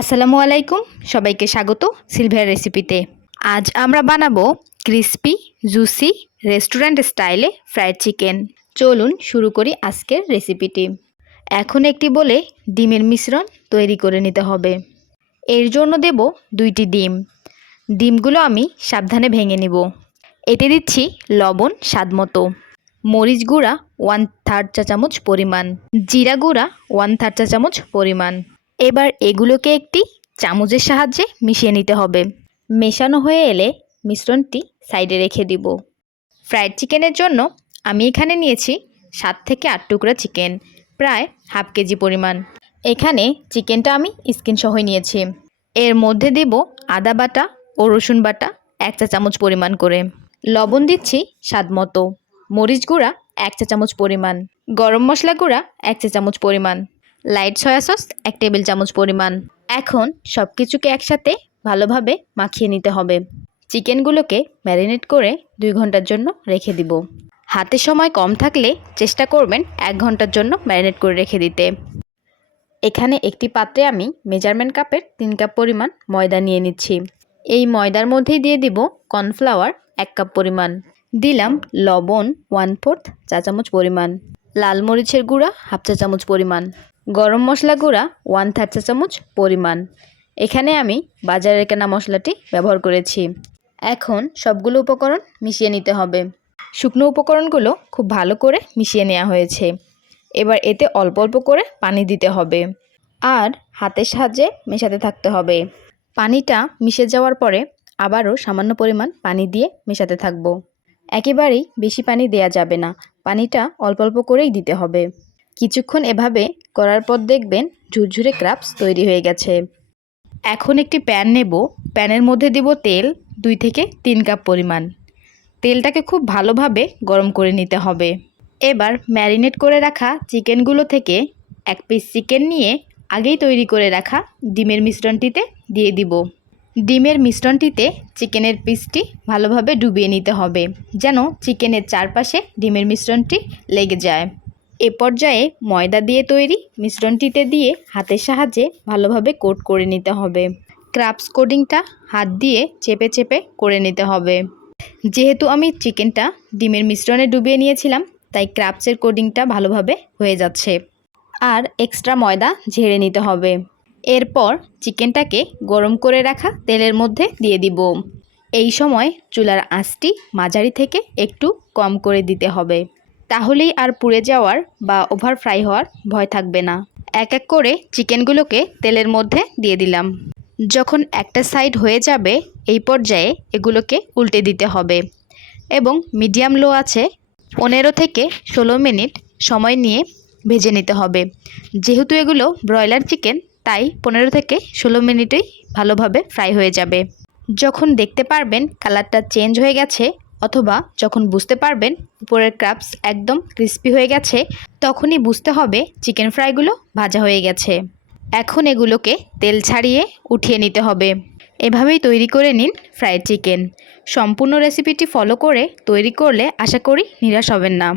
আসসালামু আলাইকুম, সবাইকে স্বাগত সিলভিয়ার রেসিপিতে। আজ আমরা বানাবো ক্রিস্পি জুসি রেস্টুরেন্ট স্টাইলে ফ্রাইড চিকেন। চলুন শুরু করি আজকের রেসিপিটি। এখন একটি বলে ডিমের মিশ্রণ তৈরি করে নিতে হবে। এর জন্য দেব 2টি ডিম। ডিমগুলো আমি সাবধানে ভেঙে নিব। এতে দিচ্ছি লবণ স্বাদমতো, মরিচ গুঁড়া 1/3 চা চামচ পরিমাণ, জিরা গুঁড়া 1/3 চা চামচ পরিমাণ। এবার এগুলোকে একটি চামচের সাহায্যে মিশিয়ে নিতে হবে। মেশানো হয়ে এলে মিশ্রণটি সাইডে রেখে দিব। ফ্রাইড চিকেনের জন্য আমি এখানে নিয়েছি 7 থেকে 8 টুকরা চিকেন, প্রায় হাফ কেজি পরিমাণ। এখানে চিকেনটা আমি স্কিন সহই নিয়েছি। এর মধ্যে দিব আদা বাটা ও রসুন বাটা 1 চা চামচ পরিমাণ করে, লবণ দিচ্ছি স্বাদমতো, মরিচ গুঁড়া 1 চা চামচ পরিমাণ, গরম মশলা গুঁড়া 1 চা চামচ পরিমাণ, লাইট সয়া সস 1 টেবিল চামচ পরিমাণ। এখন সব কিছুকে একসাথে ভালোভাবে মাখিয়ে নিতে হবে। চিকেনগুলোকে ম্যারিনেট করে 2 ঘন্টার জন্য রেখে দিব। হাতে সময় কম থাকলে চেষ্টা করবেন 1 ঘন্টার জন্য ম্যারিনেট করে রেখে দিতে। এখানে একটি পাত্রে আমি মেজারমেন্ট কাপের 3 কাপ পরিমাণ ময়দা নিয়ে নিচ্ছি। এই ময়দার মধ্যেই দিয়ে দিব কর্নফ্লাওয়ার 1 কাপ পরিমাণ, দিলাম লবণ 1/4 চা চামচ পরিমাণ, লাল মরিচের গুঁড়া হাফ চা চামচ পরিমাণ, গরম মশলা গুঁড়া 1/3 চা চামচ পরিমাণ। এখানে আমি বাজারের কেনা মশলাটি ব্যবহার করেছি। এখন সবগুলো উপকরণ মিশিয়ে নিতে হবে। শুকনো উপকরণগুলো খুব ভালো করে মিশিয়ে নেওয়া হয়েছে। এবার এতে অল্প অল্প করে পানি দিতে হবে আর হাতের সাহায্যে মেশাতে থাকতে হবে। পানিটা মিশে যাওয়ার পরে আবারও সামান্য পরিমাণ পানি দিয়ে মেশাতে থাকব। একেবারেই বেশি পানি দেয়া যাবে না, পানিটা অল্প অল্প করেই দিতে হবে। কিছুক্ষণ এভাবে করার পর দেখবেন ঝুরঝুরে ক্রাবস তৈরি হয়ে গেছে। এখন একটি প্যান নেব। প্যানের মধ্যে দেব তেল 2 থেকে 3 কাপ পরিমাণ। তেলটাকে খুব ভালোভাবে গরম করে নিতে হবে। এবার ম্যারিনেট করে রাখা চিকেনগুলো থেকে 1 পিস চিকেন নিয়ে আগেই তৈরি করে রাখা ডিমের মিশ্রণটিতে দিয়ে দিব। ডিমের মিশ্রণটিতে চিকেনের পিসটি ভালোভাবে ডুবিয়ে নিতে হবে, যেন চিকেনের চারপাশে ডিমের মিশ্রণটি লেগে যায়। এ পর্যায়ে ময়দা দিয়ে তৈরি মিশ্রণটিতে দিয়ে হাতের সাহায্যে ভালোভাবে কোট করে নিতে হবে। ক্রাবস কোডিংটা হাত দিয়ে চেপে চেপে করে নিতে হবে। যেহেতু আমি চিকেনটা ডিমের মিশ্রণে ডুবিয়ে নিয়েছিলাম, তাই ক্রাবসের কোডিংটা ভালোভাবে হয়ে যাচ্ছে। আর এক্সট্রা ময়দা ঝেড়ে নিতে হবে। এরপর চিকেনটাকে গরম করে রাখা তেলের মধ্যে দিয়ে দিব। এই সময় চুলার আঁচটি মাঝারি থেকে একটু কম করে দিতে হবে, তাহলেই আর পুড়ে যাওয়ার বা ওভার ফ্রাই হওয়ার ভয় থাকবে না। এক এক করে চিকেনগুলোকে তেলের মধ্যে দিয়ে দিলাম। যখন একটা সাইড হয়ে যাবে এই পর্যায়ে এগুলোকে উল্টে দিতে হবে এবং মিডিয়াম লো আছে 15 থেকে 16 মিনিট সময় নিয়ে ভেজে নিতে হবে। যেহেতু এগুলো ব্রয়লার চিকেন, তাই 15 থেকে 16 মিনিটেই ভালোভাবে ফ্রাই হয়ে যাবে। যখন দেখতে পারবেন কালারটা চেঞ্জ হয়ে গেছে অথবা যখন বুঝতে পারবেন উপরের ক্রাবস একদম ক্রিস্পি হয়ে গেছে, তখনই বুঝতে হবে চিকেন ফ্রাইগুলো ভাজা হয়ে গেছে। এখন এগুলোকে তেল ছাড়িয়ে উঠিয়ে নিতে হবে। এভাবেই তৈরি করে নিন ফ্রাইড চিকেন। সম্পূর্ণ রেসিপিটি ফলো করে তৈরি করলে আশা করি নিরাশ হবেন না।